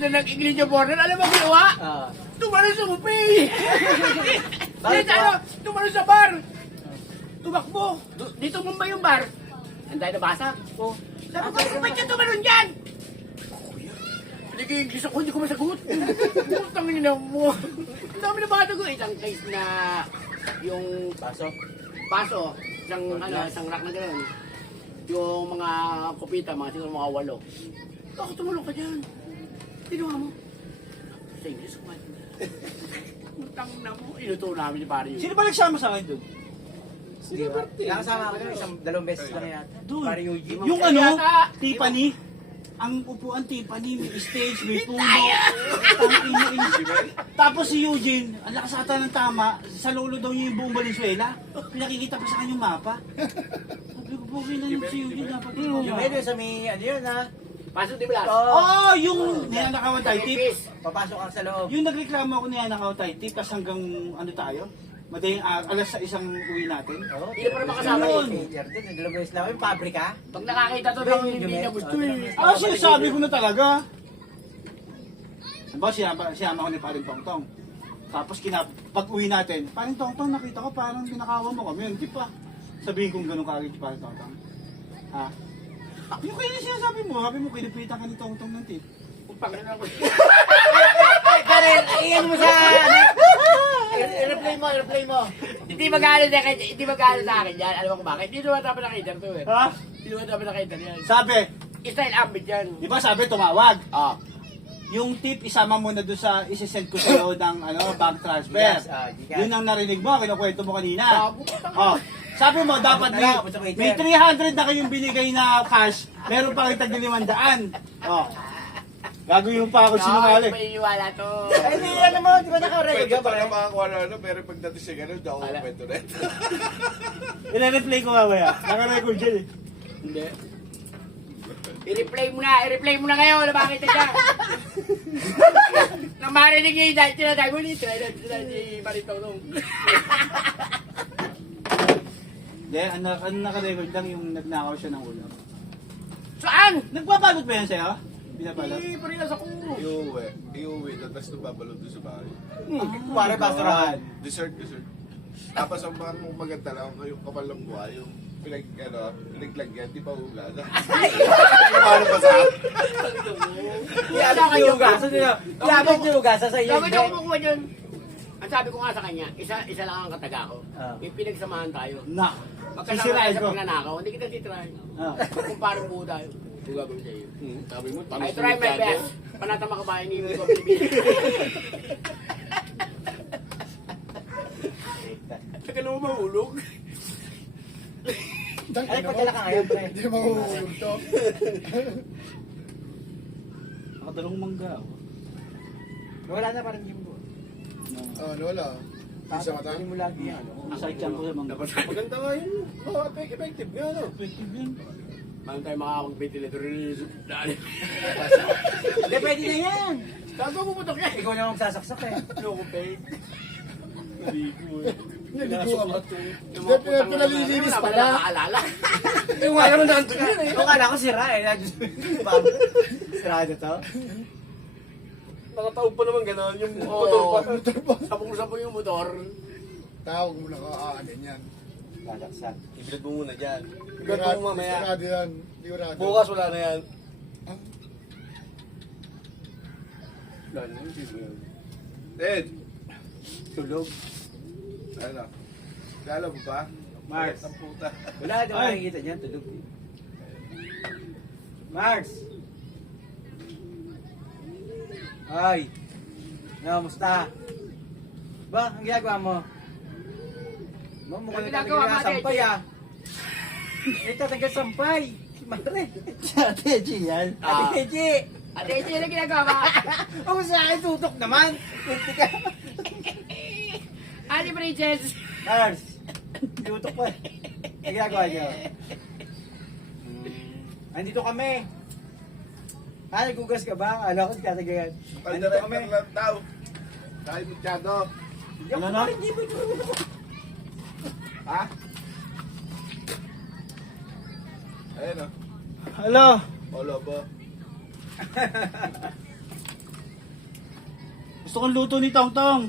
Na nag-Iglesia Border, alam mo ginawa? Tumalon sa buffet. Tumalon sa bar. Tumakbo. Dito Mumbai yung bar. Anday nabasa. Oh. Sabi ko, ba't ka tumalon dyan? Nag-i-English ako, hindi ko masagot. Tangin na mo. Ang dami na bata ko. Isang case na yung baso. Isang rack na gano'n. Yung mga kupita, siguro mga 8. Bakit tumulong ka dyan? Pinuha mo. Sa English, kumain na. Utang na mo. Inuto namin ni pare yun. Sino ba nagsama sa akin doon? Sige ba? Nakasama ako doon, dalawang beses lang yata. Doon. Pare Eugene. Yung ano, Tiffany. Ang upuan Tiffany, may stage, may puno. Tapos si Eugene, ang lakas ata ng tama, sa lolo daw niya yung buong Valenzuela. Pinakikita pa sa kanya yung mapa. Sabi ko, okay na yun si Eugene, dapat Yung medyo sa may, ano yun ha? Pasok di Blas. Oh, yung niyanakawan tayo tip. Papasok ka sa loob. Yung nagreklamo ako niyanakawan tayo tip, kasi hanggang ano tayo? Madaling alas sa isang uwi natin. Hindi pa rin makasama Yun. yun. Yung dalawang beses lang. Yung pabrika. Pag nakakita to ng hindi na gusto eh. Ah, sinasabi ko na talaga. Diba, siyama ko ni Paring Tongtong. Tapos pag uwi natin, Paring Tongtong, nakita ko parang pinakawa mo kami. Hindi pa. Sabihin kong ganun kagad si Paring Tongtong. Ha? Yung kaya sinasabi mo, sabi mo, kinipitan ka ni Tongtong ng tip. Upang na ako. Karen, iyan mo sa... I-replay mo. Hindi magalit sa akin yan. Alam mo kung bakit? Hindi naman dapat nakita to eh. Ha? Hindi naman dapat nakita yan. Sabi, Style ambit yan. di ba sabi tumawag? Ah. Yung tip, isama mo na doon sa isi-send ko sa'yo ng bank transfer. Yes, Yun ang narinig mo, kinukwento mo kanina. Babo ka Oh, sabi mo, dapat may 300 na kayong binigay na cash, meron pa kayo tag 500. Oh. Gagawin pa ako sinungaling. Hindi maniniwala to. Ay, hindi, ano mo, di ba naka-record Pwede ka pa ba? na makakuha na ano, pero pagdating sa gano'n, daw ako kwento na ito. I-replay ko mamaya. Naka-record dyan eh. Hindi. I-replay mo na ngayon. Bakit na siya? Nang marinig niya yung dahil tinatay mo ni Maritolong. Hindi, ano naka-record lang yung nagnakaw siya ng ulam. Saan? Nagbabalot ba yan sa'yo? Binabalot? Hindi, parinas ako. Iuwi, tapos nababalot doon sa bahay. Pare basurahan. Dessert. Tapos ang mga maganda lang, yung kapal ng buhay, yung pinaglagyan, di pa hugas. Ano pa sa Yabit yung hugasan nila. Yabit yung hugasan sa iyo. Sabi niya kumukuha dyan. Ang sabi ko nga sa kanya, isa lang ang kataga ko. Yung pinagsamahan tayo. Na. Magkasama tayo Sisirain sa ko. pagnanakaw, hindi kita titirahin. Ah. Kung parang buo tayo. Yung gagawin sa'yo. Sabi mo, I try my best. Panatama ka ba, hindi mo ko Pilipinas. Saka naman mahulog. Ay, pagkala ka ngayon, pre. Hindi mahuhulog to. Nakadalong mangga. Oh. Wala na parang yung buo. Wala. Isa mata. Hindi mo lagi yan. Masakit yan ko sa mangga. Maganda nga yun. Effective nga, no? Effective yan. Paano tayo makakapag-ventilator rin? Hindi, pwede na yan. Sabi ko puputok yan. Ikaw na magsasaksak eh. Loko pain. Naligo eh. Naligo ka ba? Yung mga putang pinalilinis wala pala. nakaalala. Yung nga naman nandun yun eh. Ito kala ko sira eh. Sirado to. Nakataob pa naman gano'n, yung Oo. motor pa. Sapong-sapong yung motor. Tawag mo na ka, ganyan. Sasaksak. Ibilad mo muna dyan. Ibilad mo mamaya. Sigurado yan. Sigurado. Bukas wala na yan. Wala na, hindi mo yun. Ted, Tulog. ano? Kala mo ba? Mars. Ang puta. Wala, di ba nakikita niyan? Tulog. Mars! Ay! Musta? Ba, ang ginagawa mo? Mukhang ginagawa, nagtatagal Mate, sampay Jay? ah. Nagtatagal sampay. Si Mare. Strategy yan. Ate Ah. Keji. Ate, ito yung ginagawa. Ako sa akin tutok naman. Kunti ka. Ate Princess. Mars! Tutok ko eh. Ang ginagawa niyo? Andito kami. Nagugas ka ba? Ano ako tatagayan? Andito kami. Pandirektor lang daw. Tayo mutyado. Hindi ako Ano na? hindi mo Ha? Ayun o. Hello. Olo ba? Gusto kong luto ni Tong Tong.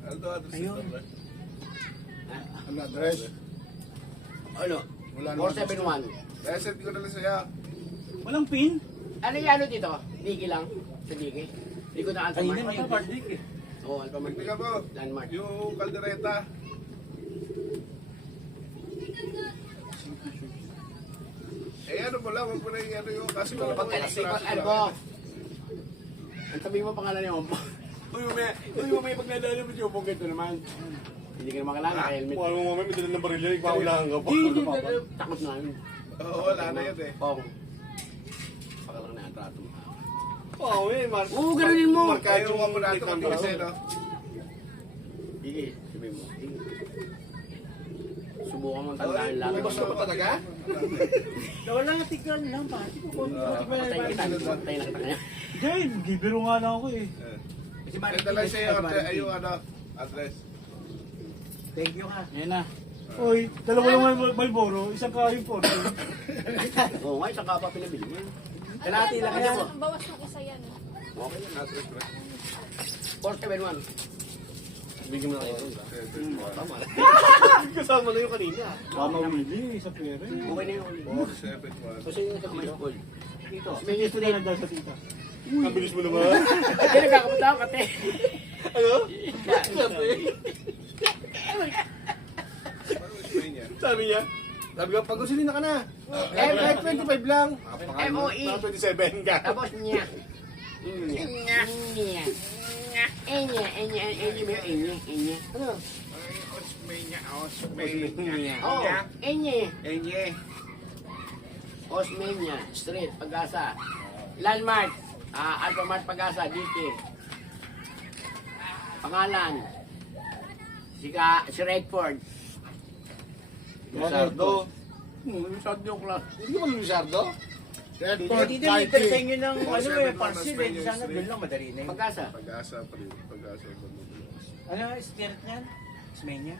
Ano to, address Ayun. ito, pre? Ano address? Ano? Wala naman. 471. Reset ko na lang sa'yo. Walang pin? Ano yung ano dito? Digi lang? Sa Digi? Hindi ko na Kanina Alphamart. may Alphamart eh. Oo, Alphamart. Tingnan mo, Landmark. yung kaldereta. Eh ano mo lang, huwag mo na yung ano yung kasi wala pang Ano mo? Ang sabihin mo pangalan niya, Ompo. Uy, mamaya pag nadala mo siya, Ompo, ito naman. Hindi ka naman kailangan, helmet. Kung ano mo may dala ng baril, ikaulahan ka pa. Hindi, takot na yun. Oo, wala na yun eh. Oo. Pakalang na ang trato mo. Oo, eh, Mark. Oo, ganunin mo. Kaya yung mo natin kung kasi, no? Sige, sabihin mo. Sige. Subukan mong tandaan lang. Basta pa talaga? Wala nga tignan lang pa. Patay kita, patay na kita kanya. Jay, gibiro nga lang ako eh. Si Marky, Send na lang sa'yo, Marky. ay yung ano, address. Thank you ha. Yan na. Uy, dalawa lang Malboro, isang kain po. Oo nga, isang kapa pinabili mo. Kalahati lang yan. Bawas ng isa yan. Okay yan. Address, pre. 471. Bigyan mo na kayo. Tama. Kasama na yung kanina. Mama Willie, sa pera eh. Okay na yun. 471. Kasi yung sa high school. Dito, may gusto na nagdala sa tita. Ang bilis mo naman. Hindi, nagkakapunta ako kate. Ano? Sabi niya, sabi ko, pag-usilin na ka na. Kahit 25 lang. MOE. Mga 27 ka. Tapos niya. Niya. Niya. Enya. Ano? Oh, Enye. Osmeña, Street, Pag-asa. Landmark, Alphamart Pag-asa, DK. Pangalan, si Redford. Luzardo. Shot joke lang. Hindi mo Luzardo? Dito dito may persenyo ng ano eh, parcel eh. Sana doon lang madali na yun. Pag-asa. Pag-asa pa rin. Pag-asa pa rin. Ano spirit niyan? Smenya?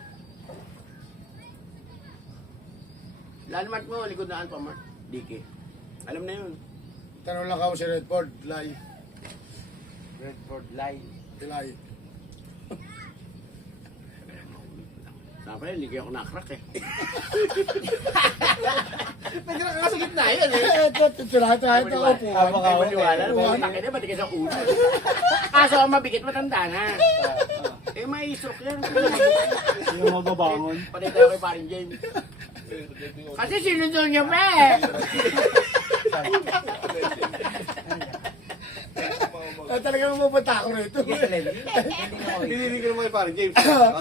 Landmark mo, likod na Alphamart. DK. Alam na yun. Tanong lang ako si Redford. Live. Redford Live. Live. Siyempre, hindi ako nakrak eh. Nagkakasa gitna yan eh. Ito Ay, maniwala. Takin na, ba't ka sa ulo? Kaso ang mabigat, matanda na. Eh, may stroke yan. Sino magabangon? Patay tayo kay Paring James. Kasi sinunod niya pa eh. Talagang mapunta ako rito. Sige sa Lenny. Hindi ka naman parang James.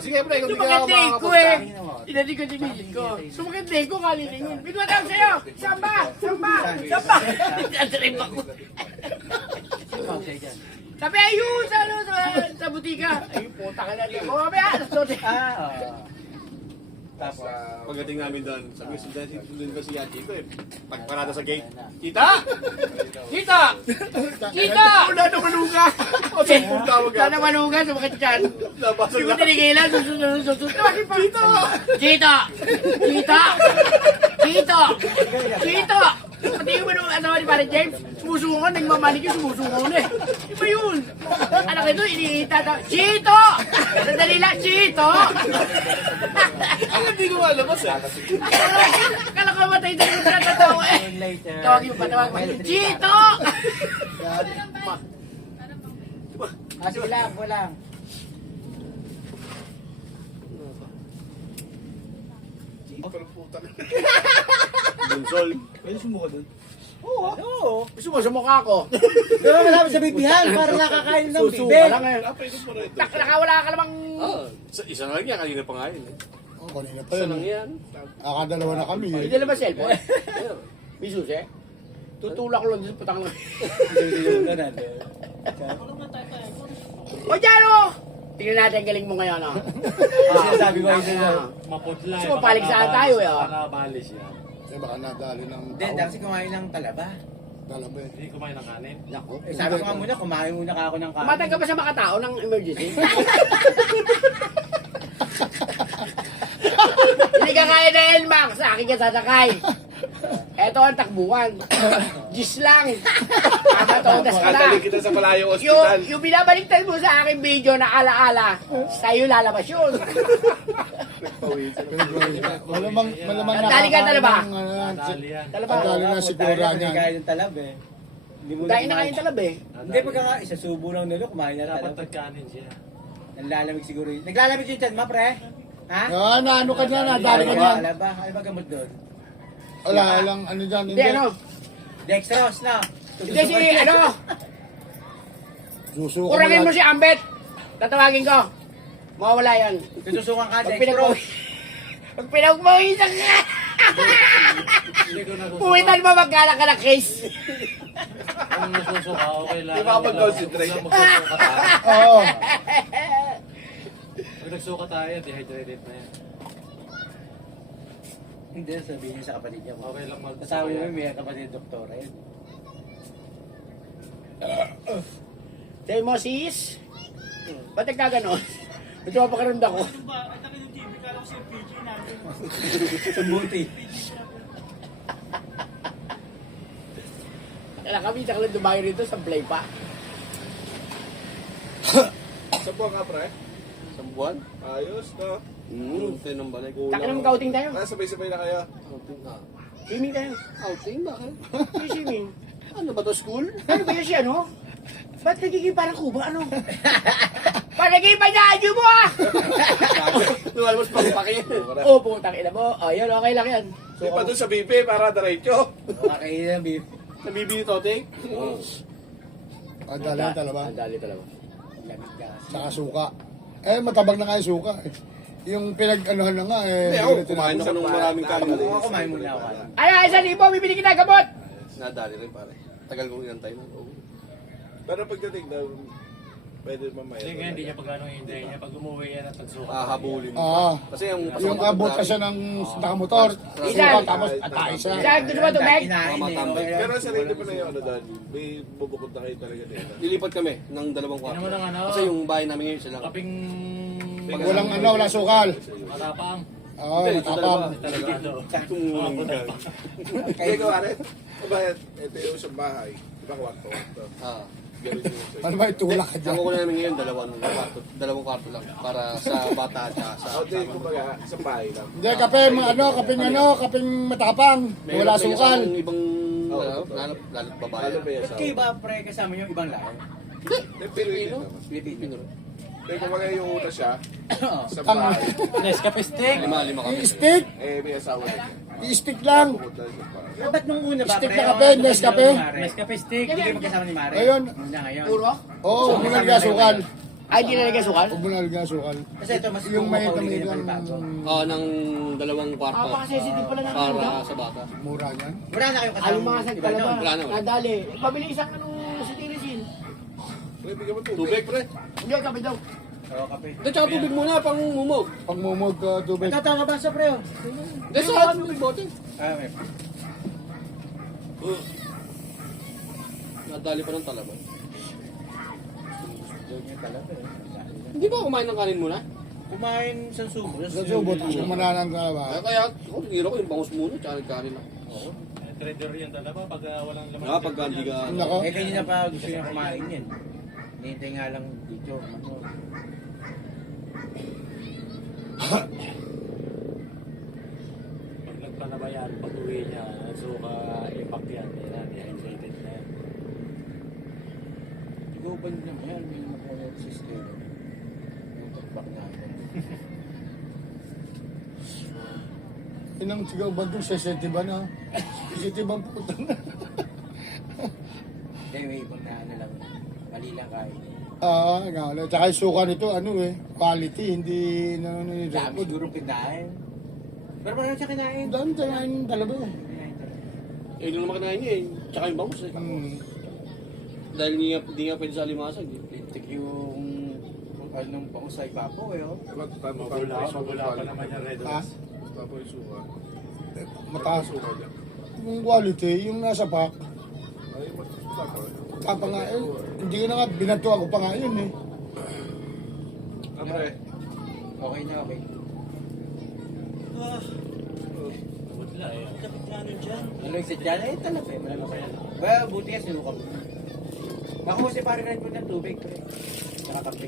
Sige, pre, kung di ka Sumakit din ko makakapunta. eh. Inadi ko dinigit ko. Sumakit din ko, kalilingon. Bidwatang sa'yo! Samba! Samba! Samba! Nagdadrip ako. Sabi, ayun! Sa ano, sa butika. Ayun, puta ka na. Bumabi ah! Tapos, Pagdating namin doon, sabi ko doon ko si Ate ko eh. Pagparada sa gate, Tita! Kita! Kita! Wala na manuga! O sa kung tawag Sana manugan, sumakit dyan. Labas Hindi ko tinigilan, susunod. Kita! Kita! Kita! Kita! Kita! Pati yung ano ni Paring James, sumusungo, nagmamanig yung sumusungo na eh. Iba yun. Anak ito, iniita. Chito! Sandali lang, Chito! Ang hindi ko malabas eh. Akala ko matay din yung natatawa eh. later. Tawagin mo pa, tawagin mo. Chito! Sige lang, walang. Bunsol. Pwede sumuka doon. Oo. Gusto mo sa mukha ko. Pero malapit sa bibihan para nakakain ng Susuka bibig. lang eh. Nakawala ka namang... Isa na lang yan, kanina pa nga yun eh. Oh, kanina pa Isa yun. lang yan. Akadalawa na kami. Hindi na ba cellphone? May susi? Tutulak ko lang dito, putang na. O Jaro! Tingnan natin ang galing mo ngayon, ah. Sinasabi ko ay Maputla Gusto mo paligsahan tayo, eh, ah. Para balis yan. Eh, baka nadali ng Hindi, kasi kumain ng talaba. Talaba eh. Hindi kumain ng kanin. Naku. Eh, sabi ko nga muna, kumain muna ka ako ng kanin. Kumatag ka ba sa makatao ng emergency? Hindi ka kaya na Elmax, sa akin ka sasakay. Eto ang takbuhan. Gis lang. Kakatodas ka na. Dadali kita sa malayong ospital. Yung binabaliktad mo sa aking video na alaala, sa'yo lalabas yun. Malamang Nadali ka talaba? Nadali Talaba. na siguro Dahil niyan. kaya ng talab eh. Hindi mo Dahil na kayong talab eh. Hindi, pagka isa subo lang nilo, kumain na talab. Dapat tagkanin siya. Naglalamig siguro yun. Naglalamig yung chan mo, pre? Ha? Na ano ka na, nadali ka niyan. Wala ba? Ay ba gamot doon? Wala lang, ano dyan, Hindi ano. Dextrose, no? Hindi si ano. Susuko Kurangin mo si Ambet. Tatawagin ko. Mawawala yan. Tutusukan ka, Pag dextrose. pinagmawisan ka. Puwitan mo magkala ka ng case. Kung nasusuka, okay lang. Di ba mag-concentrate? Magsusuka tayo. Oo. Pag nagsuka tayo, dehydrated na yan. Hindi, sabihin niya sa kapatid niya. Okay lang mag- Kasabi mo may kapatid doktora yun. Say mo sis. Ba't nagkaganon? Ba't mapakaroon ako? Sa buti. Kaya kami tsaka lang dumayo rito sa play pa. Sa buwan nga, pre. Isang buwan? Ayos, no? Tayo ng balik. Taka naman outing tayo. Sabay-sabay na kayo. Swimming tayo. Outing? Bakit? May swimming. Ano ba to, school? Ano ba yun siya, no? Ba't nagiging parang kuba, ano? Parang nagiging panyadyo mo, ah! Lumalabas pa paki. Oo, putang ina mo. Ayun, okay lang yan. Di pa doon sa BP para diretso. Kakainin ng beef. Nabibili toting? Nadali ang talaba. Ang dali talaga. Lamig ka. Saka suka. Eh, matabag na nga yung suka. Eh. Yung pinag-anuhan na nga eh. Hindi ako, kumain ako ng maraming kanin. Oo, kumain muna ako. Ay, 1,000, bibili kita gamot! Nadali rin pare. Tagal kong inantay na. Pero pagdating daw, pwede mamaya. Hindi nga, hindi niya pag ano hindi niya. Pag umuwi yan at pagsuka. Habulin mo. Ah, Kasi yung yung abot ka siya ng nakamotor. Suka tapos atay siya. Isa, gusto mo tubig? Kinain Mamatambay. eh. Pero sa sarili mo na yun, ano doon, may bubukod na kayo talaga dito. Lilipat kami ng 2 kwarto. Ano mo ng ano? Kasi yung bahay namin ngayon sila. Kaping... Pag walang ano, wala sukal. Matapang. Oo, matapang. Talaga ano. Kaya ko rin, bakit? Ito yung sa bahay. Diba kwarto? Ah. Ganun yung sa Ano ba itulak ka dyan? Ang kukunin namin ngayon, 2 kwarto lang. Para sa bata at saka sa Hindi, kumbaga, sa bahay lang. Hindi, kaping matapang. Wala sukal. Yung ibang Oo, lalo babae. Ano ba yung Ba't kayo ba pre kasama yung ibang lahi? Pilipino. Pilipino. Kaya kumbaga yung una siya, sa Tang- bahay. Nescafe stick. Lima kami. I-stick. May asawa na siya. I-stick lang. Pumunta sa bahay. Ah, ba't nung una ba Stick pre? na kape, Nescafe. Nescafe stick. Hindi kayo magkasama ni Mare? Ngayon. Una ngayon. Puro? Oo, huwag mo nalagyan sukal. Ay, di na naging sukal? Huwag mo nalagyan sukal. Kasi ito mas Yung may kumakauli tamig kayo lang. ng bago. Ng 2 kwarto. Napaka-sensitive pala ng Para ano. sa bata. Mura niyan. Wala na kayong kasama. Alimasag Iba talaga. nun. Wala na. Nadali. Pabili isang ano sa Tirisin. Pwede ka ba Tubig, pre. Hindi, kape daw. Oo, kape. Hindi, tsaka tubig muna pang mumog. Pag mumog ka tubig. Nagkatawa ka ba sa pre? Hindi, sa tubig bote. Ah, may. Nadali pa ng talaban. Doon yung talab eh. Hindi ba kumain ng kanin muna? Kumain sa subo. Sa subot, tapos kumananang ka ba? Kaya ako, tingin ako yung bangus muna, tsaka nagkanin lang. Trader yan talaga pag walang laman. Pag hindi ka... Nako. Eh, kanina pa gusto niya kumain yan. Hinihintay nga lang dito. Ano. Pag nagpanabayan, pag uwi niya, nagsuka, ipak yan. Yan, dehydrated na yan. Ikaw ba naman yan? May makuha sa scale. Mutakbak nga ako. Inang sigaw ba doon? Sensitive na. Sensitive ang puta na. Hindi, may ibang na ano lang. Mali lang kain. Nga wala. Tsaka yung suka nito, ano eh, quality, hindi na ano yung Dami food. siguro kinain. Pero parang siya kinain. Dami talaga talaga eh. Kinain talaga. Eh, yung naman kinain niya eh. Tsaka yung bangus eh. Dahil hindi nga pwede sa alimasag eh. Lintik yung anong bango sa ibapo eh. Oh. Magula pa naman yung red Ha? Tapos yung suka. Mataas. Suka niya. Yung quality, yung nasa pack, Ay, matapos. tapa nga eh. Hindi ko na nga, binatuan ko pa nga yun eh. Pre, Okay na, okay. Good Ano yung sadya na? Talap eh. Wala pa yan. Well, buti yan, sinuka mo. Ako kasi parang rin ko ng tubig. Pre. Saka kape.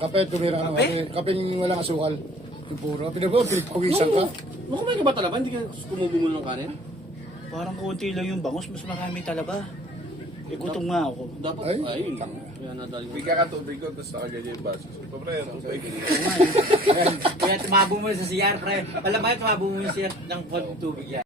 Kape, tumira ka naman. Kape yung walang asukal. Yung puro. Pinagpawisan ka. Nung kumain ka ba talaba? Hindi ka kumubo mo ng kanin? Parang konti lang yung bangus, mas marami talaba. Ikutom nga ako. Dapat, Ay. ay, yun lang. Kaya nadali mo. Bigyan ka tubig ko, tapos nakaganyan yung baso. So, pre, yung tubig. Kaya tumabo mo sa CR, pre. Alam mo, tumabo mo yung CR ng tubig yan.